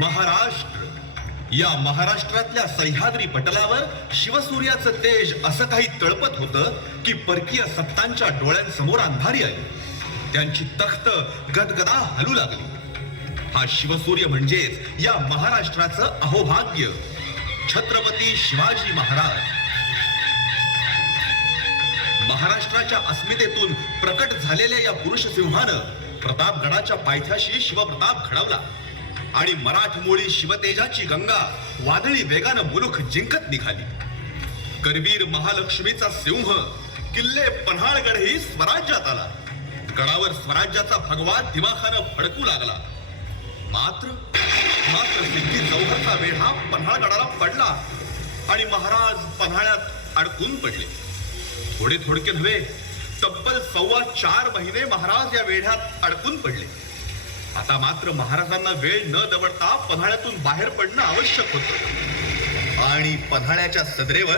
महाराष्ट्र. या महाराष्ट्रातल्या सह्याद्री पटलावर शिवसूर्याचं तेज असं काही तळपत होतं की परकीय सत्तांच्या डोळ्यांसमोर अंधारी आली. त्यांची तख्त गदगदा हलू लागली. हा शिवसूर्य म्हणजेच या महाराष्ट्राचं अहोभाग्य छत्रपती शिवाजी महाराज. महाराष्ट्राच्या अस्मितेतून प्रकट झालेल्या या पुरुष सिंहानं प्रतापगडाच्या पायथ्याशी शिवप्रताप घडवला आणि मराठमोळी शिवतेजाची गंगा वादळी वेगानं मुलुख जिंकत निघाली. करवीर महालक्ष्मीचा सिंह किल्ले पन्हाळगडही स्वराज्यात आला. गडावर स्वराज्याचा भगवा दिमाखानं फडकू लागला. मात्र सिद्धी जौहरचा वेढा पन्हाळगडाला पडला आणि महाराज पन्हाळ्यात अडकून पडले. थोडे थोडके नव्हे, तब्बल 4.25 महिने महाराज या वेढ्यात अडकून पडले. आता मात्र महाराजांना वेळ न दवडता पन्हाळ्यातून बाहेर पडणं आवश्यक होतं. आणि पन्हाळ्याच्या सदरेवर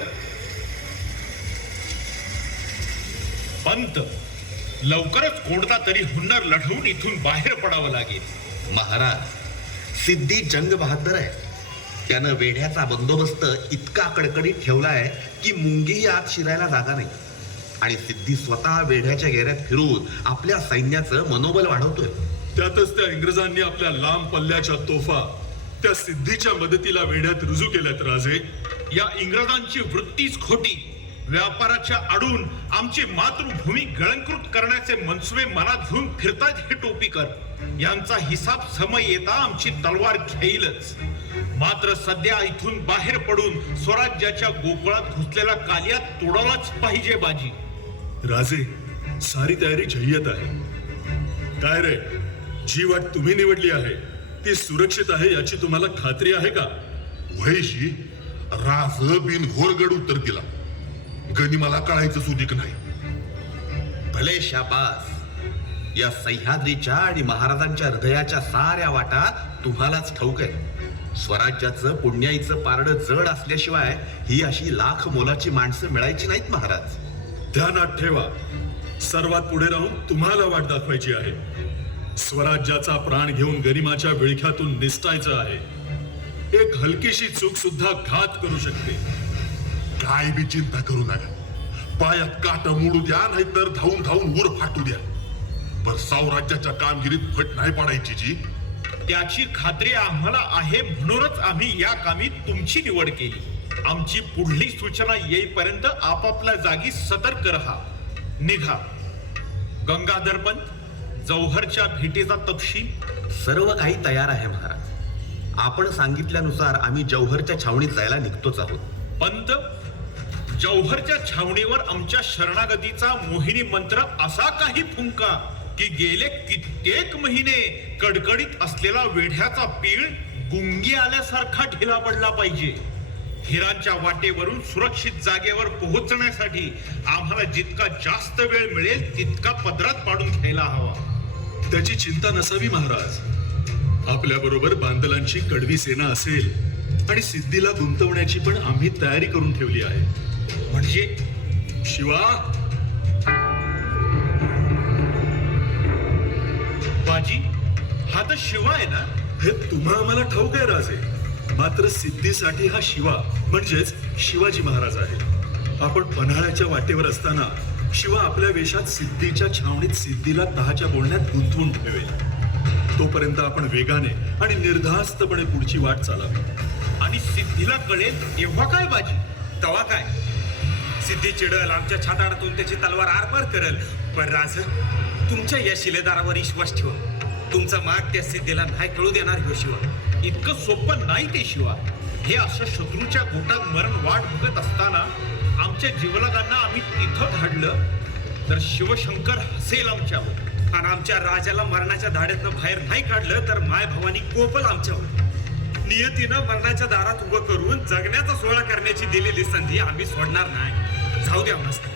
पंत, लवकरच कोणता तरी हुन्नर लढवून इथून बाहेर पडावं लागेल. महाराज, सिद्धी जंग बहादर आहे. त्यानं वेढ्याचा बंदोबस्त इतका कडकडीत ठेवलाय की मुंगीही आत शिरायला जागा नाही. आणि सिद्धी स्वतः वेढ्याच्या घेऱ्यात फिरून आपल्या सैन्याचं मनोबल वाढवतोय. त्यातच त्या इंग्रजांनी आपल्या लांब पल्ल्याच्या तोफा त्या सिद्धीच्या मदतीला वेढ्यात रुजू केल्यात. राजे, या इंग्रजांची वृत्तीच खोटी. व्यापाराच्या आडून आमची मातृभूमी गळंकृत करण्याचे मनसुबे मनात घेऊन फिरतायत हे टोपीकर. यांचा हिसाब समय येता आमची तलवार घेईलच. मात्र सध्या इथून बाहेर पडून स्वराज्याच्या गोकुळात घुसलेला कालिया तोडायलाच पाहिजे बाजी. राजे, सारी तयारी झय्यत आहे. काय रे, जी वाट तुम्ही निवडली आहे ती सुरक्षित आहे याची तुम्हाला खात्री आहे का? वैशी राज बिन घोरगड उत्तर दिला. गनिमाला कळायचं सुदिक नाही. भले शाबास. या सह्याद्रीच्या आणि महाराजांच्या हृदयाच्या साऱ्या वाटा तुम्हालाच ठाऊक आहे. स्वराज्याचं पुण्याईचं पारडं जड असल्याशिवाय ही अशी लाख मोलाची माणसं मिळायची नाहीत महाराज. ध्यानात ठेवा, सर्वात पुढे राहून तुम्हाला वाट दाखवायची आहे. स्वराज्याचा प्राण घेऊन गरिमाच्या विळख्यातून निसटायचं आहे. एक हलकीशी चूक सुद्धा घात करू शकते. काय बी चिंता करू नका. पायात काट मोडू द्या, नाहीतर धावून धावून उर फाटू द्या, पण साम्राज्याच्या कामगिरीत फट नाही पडायची. जी त्याची खात्री आम्हाला आहे म्हणूनच आम्ही या कामी तुमची निवड केली. आमची पुढली सूचना येईपर्यंत आपापल्या जागी सतर्क रहा. निघा. गंगाधर पंत, जौहरच्या भेटीचा तपशील. सर्व काही तयार आहे महाराज. आपण सांगितल्यानुसार आम्ही जौहरच्या छावणीत जायला निघतोच आहोत. पंत, जौहरच्या छावणीवर आमच्या शरणागतीचा मोहिनी मंत्र असा काही फुंका की गेले कित्येक महिने कडकडीत असलेला वेढ्याचा पीळ गुंगी आल्यासारखा ढिला पडला पाहिजे. हिरांच्या वाटेवरून सुरक्षित जागेवर पोहोचण्यासाठी आम्हाला जितका जास्त वेळ मिळेल तितका पदरात पाडून घ्यायला हवा. त्याची चिंता नसावी महाराज. आपल्या बरोबर बांदलांची कडवी सेना असेल आणि सिद्धीला गुंतवण्याची पण आम्ही तयारी करून ठेवली आहे. म्हणजे शिवा, बाजी, हा तर शिवा आहे ना? हे तुम्हा आम्हाला ठाऊक आहे राजे. मात्र सिद्धीसाठी हा शिवा म्हणजेच शिवाजी महाराज आहे. आपण पन्हाळ्याच्या वाटेवर असताना शिवा आपल्या वेशात सिद्धीच्या छावणीत सिद्धीला तहाच्या बोलण्यात गुंतवून ठेवेल. तोपर्यंत आपण वेगाने आणि निर्धास्तपणे पुढची वाट चालावी. आणि सिद्धीला कळेल तेव्हा काय बाजी? तवा काय, सिद्धी चिडल, आमच्या छाताडातून त्याची तलवार आरपार करल. पण राज, तुमच्या या शिलेदारावर विश्वास ठेवा. तुमचा माग त्या सिद्धीला नाही कळू देणार ह्यो शिवा. इतकं सोपं नाही ते शिवा. हे असं शत्रूच्या गोटात मरण वाट बघत असताना आमच्या जीवलगांना आम्ही तिथं धाडलं तर शिवशंकर हसेल आमच्यावर. आणि आमच्या राजाला मरणाच्या धाड्यातनं बाहेर नाही काढलं तर माय भवानी कोपल आमच्यावर. नियतीनं मरणाच्या दारात उभं करून जगण्याचा सोहळा करण्याची दिलेली संधी आम्ही सोडणार नाही. जाऊ द्या मस्त.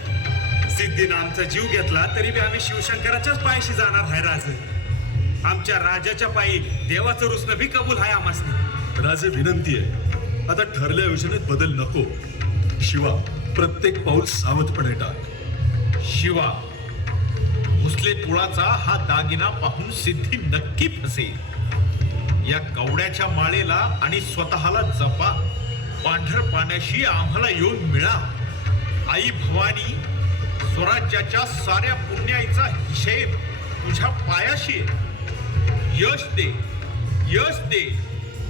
सिद्धीनं आमचा जीव घेतला तरी बी आम्ही शिवशंकराच्याच पायाशी जाणार आहे राज. आमच्या राजाच्या पायी देवाचं रुसणं भी कबूल आहे आम्हाला. राजे, विनंती आहे, आता ठरल्या योजनेत बदल नको. शिवा, प्रत्येक पाऊल सावधपणे टाक. शिवा, भोसले कुळाचा हा दागिना पाहून सिद्धी नक्की फसेल. या कवड्याच्या माळेला आणि स्वतःला जपा. पांढर पाण्याशी आम्हाला येऊन मिळा. आई भवानी, स्वराज्याच्या साऱ्या पुण्याईचा हिशेब तुझ्या पायाशी आहे. यश दे, यश दे.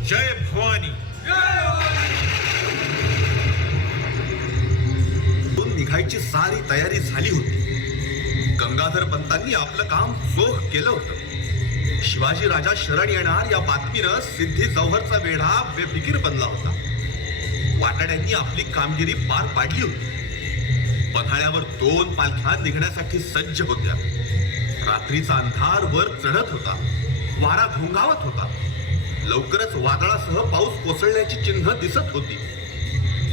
जय भवानी. निघायची सारी तयारी झाली होती. गंगाधर पंतांनी आपलं काम चोख केलं होतं. शिवाजी राजा शरण येणार या बातमीनं सिद्धी जौहरचा वेढा बेफिकीर बनला होता. वाटाड्यांनी आपली कामगिरी पार पाडली होती. पन्हाळ्यावर 2 पालख्या निघण्यासाठी सज्ज होत्या. रात्रीचा अंधार वर चढत होता. वारा घोंघावत होता. लवकरच वादळासह पाऊस कोसळण्याची चिन्ह दिसत होती.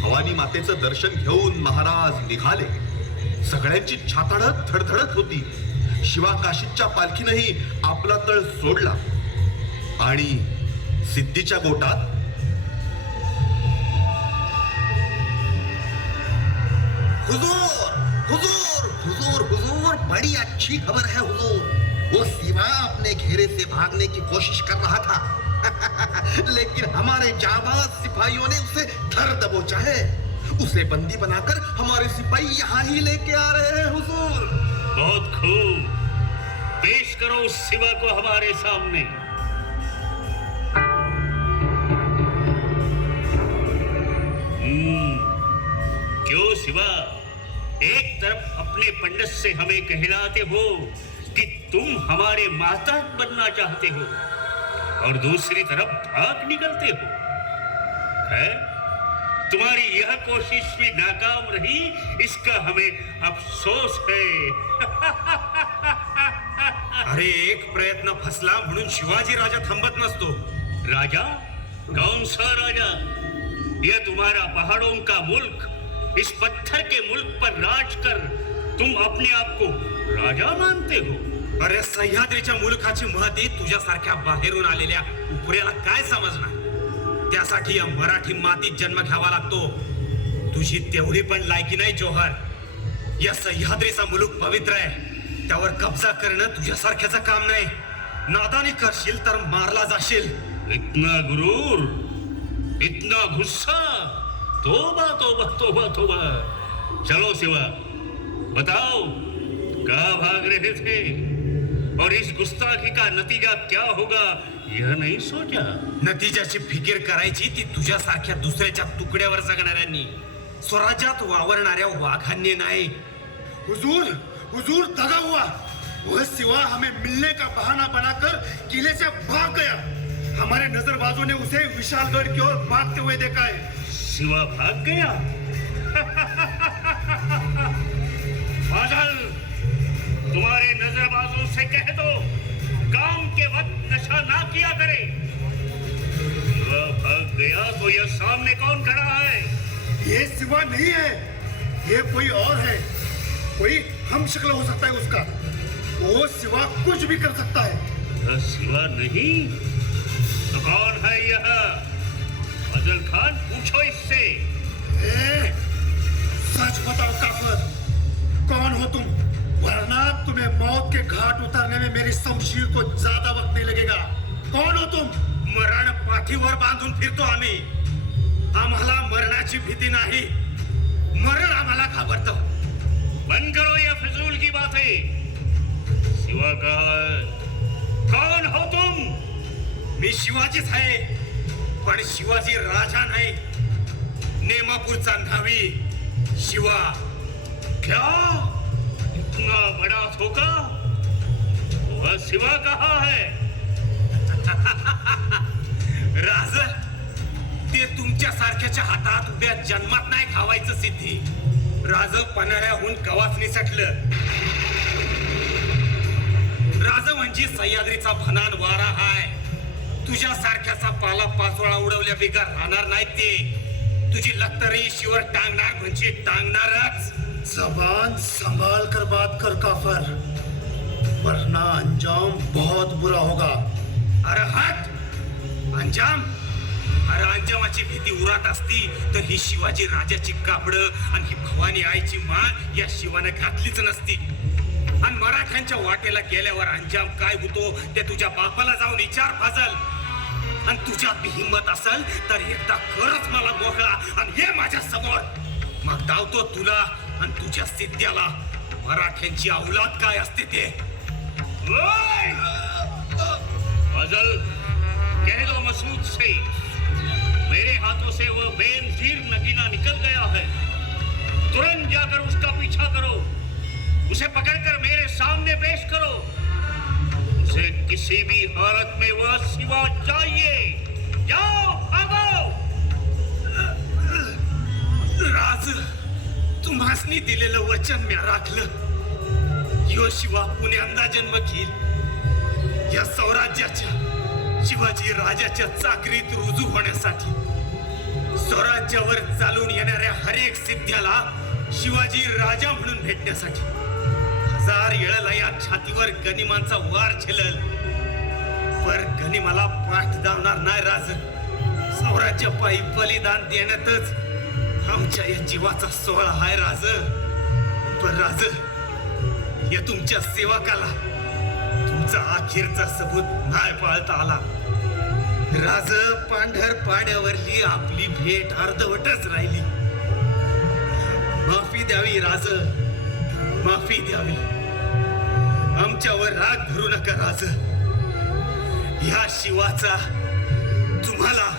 भवानी मातेचं दर्शन घेऊन महाराज निघाले. सगळ्यांची छाताडत धडधडत होती. शिवा काशीच्या पालखीनंही आपला तळ सोडला आणि सिद्धीच्या गोटात हुजूर, हुजूर, हुजूर, हुजूर, बड़ी अच्छी खबर है हुजूर. वो सिवा अपने घेरे से भागने की कोशिश कर रहा था लेकिन हमारे जाबाज सिपाहियों ने उसे धर दबोचा है. उसे बंदी बनाकर हमारे सिपाही यहाँ ही लेके आ रहे हैं हुजूर. बहुत खूब. पेश करो उस सिवा को हमारे सामने. क्यों सिवा, एक तरफ अपने पंडित से हमें कहलाते हो कि तुम हमारे मातहत बनना चाहते हो और दूसरी तरफ भाग निकलते हो. है तुम्हारी यह कोशिश भी नाकाम रही, इसका हमें अफसोस है. अरे एक प्रयत्न फसला म्हणून शिवाजी राजा थांबत नसतो. राजा? कौन सा राजा? यह तुम्हारा पहाड़ों का मुल्क. इस पत्थर के मुल्क पर राज कर तुम अपने आप को राजा मानते हो. अरे सह्याद्रीच्या मुलखाची महती तुझ्यासारख्या बाहेरून आलेल्या उपऱ्याला काय समजणार. त्यासाठी या मराठी मातीत जन्म घ्यावा लागतो. तुझी तेवढी पण लायकी नाही जोहर. या सह्याद्रीचा मुलूक पवित्र आहे. त्यावर कब्जा करणं तुझ्यासारख्याचं काम नाही. नादानी करशील तर मारला जाशील. इतना गुरूर, इतना गुस्सा. तोबा तोबा तोबा तोबा. चलो सिवा, बताओ कहाँ भाग रहे थे और इस गुस्ताखी का नतीजा क्या होगा यह नहीं सोचा. नतीजाची फिकीर करायची ती तुझ्यासारख्या दुसऱ्याच्या तुकड्यावर जगणाऱ्यांनी, स्वराज्यात वावरणाऱ्या वाघांनी नाही. हुजूर, हुजूर, दगा हुआ. वह सिवा हमें मिलने का बहाना बनाकर किले से भाग गया. हमारे नजरबाजों ने उसे विशालगढ़ की ओर भागते हुए देखा है. सिवा भाग गया? पागल, तुम्हारे नजरबाजों से कह दो काम के वक्त नशा ना किया करे. सिवा भाग गया तो यह सामने कौन खड़ा है? ये सिवा नहीं है, ये कोई और है. कोई हम शक्ल हो सकता है उसका. वो सिवा कुछ भी कर सकता है. यह सिवा नहीं तो कौन है यह? फजल खान, पूछो इससे. सच बताओ काफर, कौन हो तुम? वरना तुम्हें मौत के घाट उतरने में मेरी शमशीर को ज्यादा वक्त नहीं लगेगा. कौन हो तुम? मरण पाठीवर बांधून फिरतो आम्ही. आम्हाला मरणाची भीती नाही, मरण आम्हाला घाबरतं. बंद करो ये फजूल की बातें. सिवा कहाँ है? कौन हो तुम? मी शिवाजीच आहे, पण शिवाजी राजा नाही. नेमापूरचा न्हावी शिवा. क्या इतना बड़ा धोखा? वह सिवा कहाँ है? राज, ते तुमच्या सारख्याच्या हातात उद्या जन्मात नाही खावायचं सिद्धी. राज पन्हाळ्याहून कवाच निसटलं. राज म्हणजे सह्याद्रीचा भनान वारा हाय. तुझ्या सारख्याचा पाला पाचोळा उडवल्या बिगर राहणार नाही ते. तुझी लक्तरी शिवर टांगणार म्हणजे टांगणारच. जबान संभाल कर बात कर काफर, वरना अंजाम बहुत बुरा होगा. अरे हट. अंजाम? अरे अंजामाची भीती उरात असती तर ही शिवाजी राजाची कापडं आणि ही भवानी आईची मान या शिवाने घातलीच नसती. आणि मराठ्यांच्या वाटेला गेल्यावर अंजाम काय होतो ते तुझ्या बापाला जाऊन विचार. फाजल, आणि तुझ्यात बी हिंमत असेल तर एकदा खरंच मला मोकळा आणि ये माझ्या समोर. मग धावतो तुला आणि तुझ्या सिद्ध्याला मराठ्यांची औलाद काय असते ते. फजल, कह दो मसूद से मेरे हाथों से वो बेनजीर नगीना निकल गया है. तुरंत जाकर उसका पीछा करो, उसे पकड़कर मेरे सामने पेश करो. उसे किसी भी हालत में वह सिवा चाहिए. जाओ, भागो. राज, तुम्हासनी दिलेलं वचन म्या राखलं. यो शिवा पुण्यांदा जन्म घेईल या स्वराज्याच्या शिवाजी राजाच्या चाकरीत रुजू होण्यासाठी. स्वराज्यावर चालून येणाऱ्या हरेक सिद्ध्याला शिवाजी राजा म्हणून भेटण्यासाठी 1000 वेळेला या छातीवर गनिमांचा वार झेलल, पर गनिमाला पाठ दावणार नाही. राज, स्वराज्य पायी बलिदान देण्यातच आमच्या या जीवाचा सोहळा आहे. राज, पण राज, या तुमच्या सेवकाला तुमचा अखेरचा सबूत नाही पाळता आला. राज, पांढर पाड्यावरली आपली भेट अर्धवटच राहिली. माफी द्यावी राज, माफी द्यावी. आमच्यावर राग धरू नका राज. ह्या शिवाचा तुम्हाला,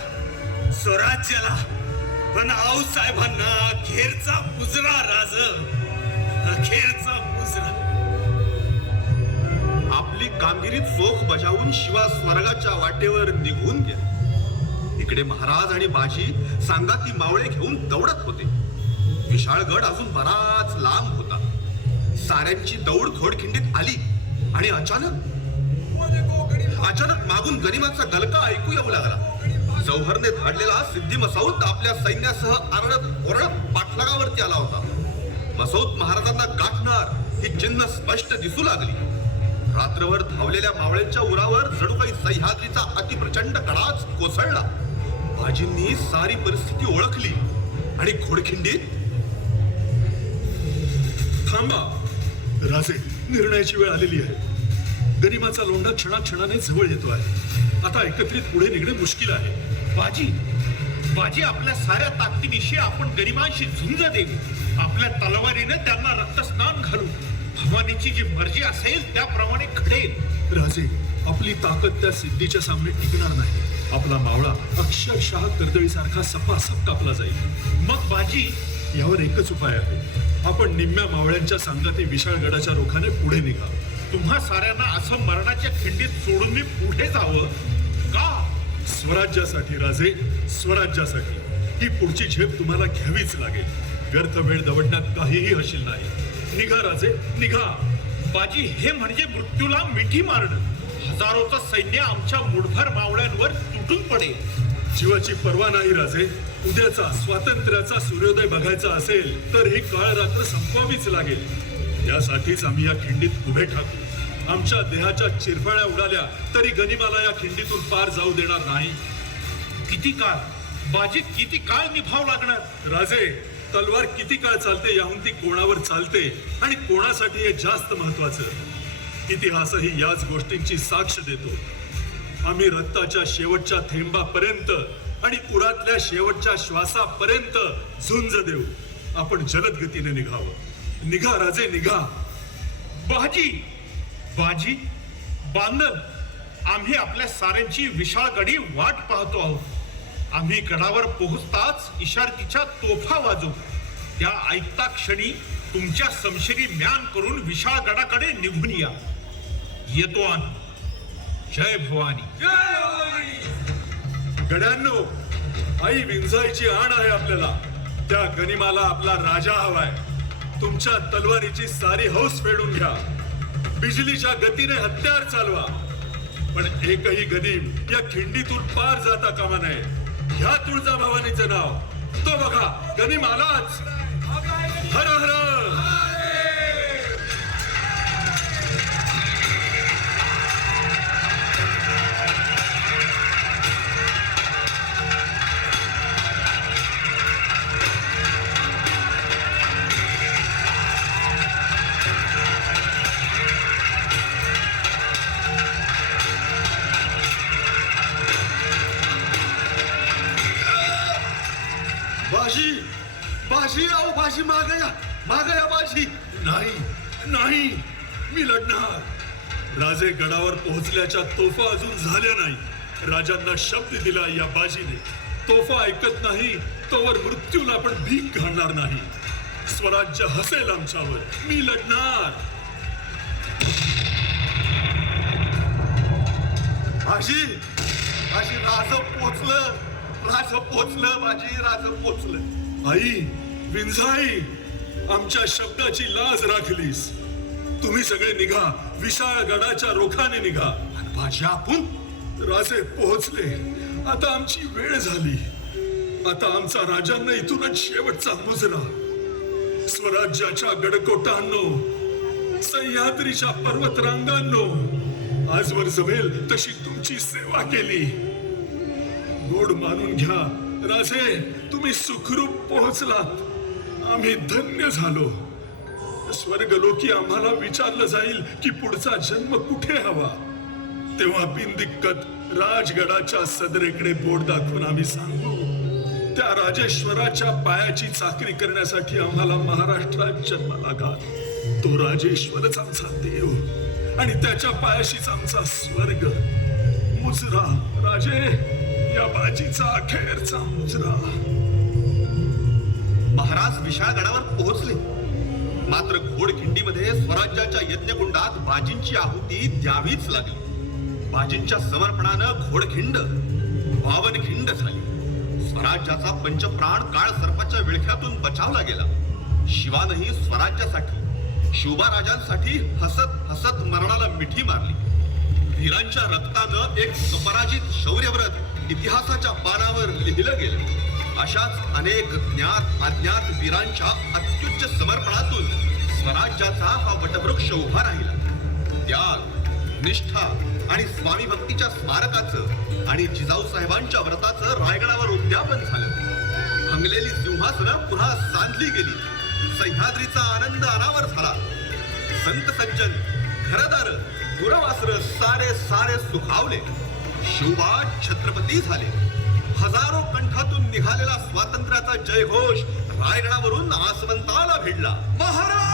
स्वराज्याला, पण आऊसाहेबांना अखेरचा मुजरा. राज, अखेरचा मुजरा. आपली कामगिरी चोख बजावून शिवा स्वर्गाच्या वाटेवर निघून गेला. इकडे महाराज आणि बाजी सांगाती मावळे घेऊन दौडत होते. विशाळगड अजून बराच लांब होता. साऱ्यांची दौड घोडखिंडीत आली आणि अचानक मागून गनिमाचा गलका ऐकू येऊ लागला. जौहरने धाडलेला सिद्धी मसौद आपल्या सैन्यासह आरडत ओरडत पाठलागावरती आला होता. मसौद महाराजांना गाठणार ही चिन्ह स्पष्ट दिसू लागली. रात्रभर धावलेल्या मावळ्यांच्या उरावर जणू काही सह्याद्रीचा अतिप्रचंड कडाच कोसळला. बाजींनी सारी परिस्थिती ओळखली आणि घोडखिंडीत थांबा राजे, निर्णयाची वेळ आलेली आहे. गनिमाचा लोंढा क्षणाक्षणाने जवळ येतो आहे. आता एकत्रित पुढे निघणे मुश्किल आहे. बाजी, आपल्या साऱ्या ताकदीनिशी आपण गरिमांशी झुंज देऊ. आपल्या तलवारीने त्यांना रक्तस्नान घालू. भवानीची जी मर्जी असेल त्याप्रमाणे घडेल. राजे, आपली ताकद त्या सिद्धीच्या सामने टिकणार नाही. आपला मावळा अक्षरशः कर्दळीसारखा सपासप कापला जाईल. मग बाजी, यावर एकच उपाय आहे. आपण निम्म्या मावळ्यांच्या सांगाती विशाळगडाच्या रोखाने पुढे निघा. तुम्हा साऱ्यांना असं मरणाच्या खिंडीत सोडून मी पुढे जावं का? स्वराज्यासाठी राजे, स्वराज्यासाठी. ही पुढची झेप तुम्हाला घ्यावीच लागेल. व्यर्थ वेळ दवडण्यात काहीही हशील नाही. निघा राजे, निघा. बाजी, हे म्हणजे मृत्यूला मिठी मारणं. हजारोचं सैन्य आमच्या मुठभर मावळ्यांवर तुटून पडेल. जीवाची पर्वा नाही राजे. उद्याचा स्वातंत्र्याचा सूर्योदय बघायचा असेल तर ही काळ रात्र संपवावीच लागेल. यासाठीच आम्ही या खिंडीत उभे ठाकू. आमच्या देहाच्या चिरफळ्या उडाल्या तरी गनिमाला या खिंडीतून पार जाऊ देणार नाही. किती काळ बाजी, किती काळ निभाव लागणार? राजे, तलवार किती काळ चालते याहून ती कोणावर चालते आणि कोणासाठी हे जास्त महत्वाचं. इतिहासही याच गोष्टींची साक्ष देतो. आम्ही रक्ताच्या शेवटच्या थेंबापर्यंत आणि उरातल्या शेवटच्या श्वासापर्यंत झुंज देऊ. आपण जलद गतीने निघावं. निघा राजे, निघा. बाजी, बांधन, आम्ही आपल्या साऱ्यांची विशाळगडी वाट पाहतो आहोत. आम्ही गडावर पोहोचताच इशारतीच्या तोफा वाजवू. त्या ऐकता क्षणी तुमच्या समशेरी म्यान करून विशाळगडाकडे निघून या. येतो आम्ही. जय भवानी. गड्यांनो, आई विंजाईची आण आहे आपल्याला. त्या गनिमाला आपला राजा हवाय. तुमच्या तलवारीची सारी हौस फेडून घ्या. बिजलीच्या गतीने हत्यार चालवा. पण एकही गनीम या खिंडीतून पार जाता कामा नये. ह्या तुळजाभवानीचं नाव. तो बघा, गनीम आलाच. हर हर. बाजी बाजी आओ बाजी मागया बाजी. नाही नाही, मी लढणार. राजे गडावर पोहोचल्याच्या तोफा अजून झाल्या नाही. राजांना शब्द दिला या बाजीने, तोफा ऐकत नाही तोवर मृत्यूला पण भीक घालणार नाही. स्वराज्य हसेल आमच्यावर, मी लढणार. बाजी बाजी राज पोचलं बाजी. आई, विंझाई, आमच्या शब्दाची लाज राखलीस. तुम्ही सगळे निघा, विशाळ गडाच्या रोखाने निघा. बाजी आपण राजे पोहोचले, आता आमची वेळ झाली. आता आमचा राजांना इथूनच शेवटचा मुजरा. स्वराज्याच्या गडकोटांनो, सह्याद्रीच्या पर्वतरांगांनो, आजवर जमेल तशी तुमची सेवा केली. गोड मानून घ्या राजे, तुम्ही सुखरूप पोहोचलात. आम्ही धन्य झालो. स्वर्गलोकी आम्हाला विचारलं जाईल की पुढचा जन्म कुठे हवा, तेव्हा बिनदिक्कत राजगडाच्या सदरेकडे बोट दाखवून आम्ही सांगू, त्या राजेश्वराच्या पायाची चाकरी करण्यासाठी आम्हाला महाराष्ट्रात जन्म लागा. तो राजेश्वरच आमचा देव आणि त्याच्या पायाशीच आमचा स्वर्ग. मुजरा राजे, या बाजीचा अखेरचा मुजरा. महाराज विशाळ गडावर पोहोचले, मात्र घोडखिंडीमध्ये स्वराज्याच्या यज्ञकुंडात बाजींची आहुती द्यावीच लागली. बाजींच्या समर्पणानं घोडखिंड वावनखिंड झाली. स्वराज्याचा पंचप्राण काळ सर्पाच्या विळख्यातून बचावला गेला. शिवानही स्वराज्यासाठी, शिवबाराजांसाठी हसत हसत मरणाला मिठी मारली. वीरांच्या रक्तानं एक अपराजित शौर्यव्रत इतिहासाच्या पानावर लिहिलं गेलं. अशाच अनेक ज्ञात अज्ञात वीरांच्या अत्युच्च समर्पणातून स्वराज्याचा हा वटवृक्ष उभा राहिला. त्याग, निष्ठा आणि स्वामी भक्तीच्या स्मारकाचं आणि जिजाऊ साहेबांच्या व्रताचं रायगडावर उद्यापन झालं. भांगलेली सिंहासनं पुन्हा सांधली गेली. सह्याद्रीचा आनंद अनावर झाला. संत सज्जन, घरदार, गुरवासर सारे सुखावले. शिवबा छत्रपती झाले. हजारो कंठातून निघालेला स्वातंत्र्याचा जयघोष रायगडावरून आसवंताला भिडला. महाराज